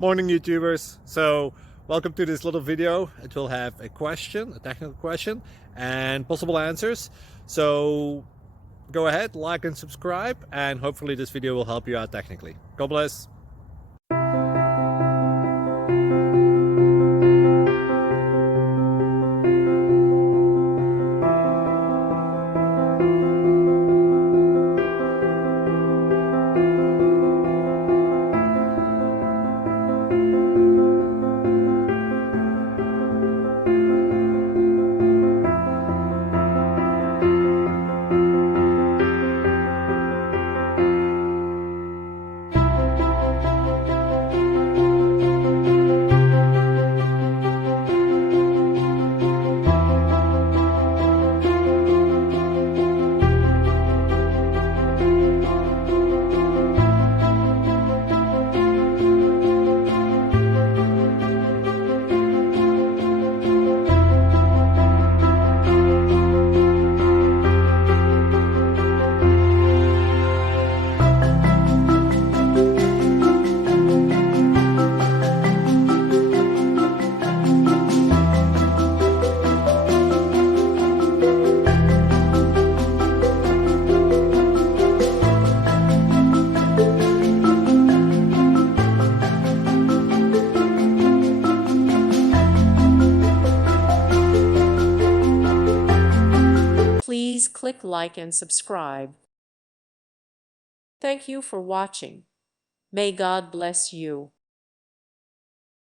Morning YouTubers. So welcome to this little video. It will have a question, a technical question, and possible answers. So go ahead, like and subscribe, and hopefully this video will help you out technically. God bless. Please click like and subscribe. Thank you for watching. May God bless you.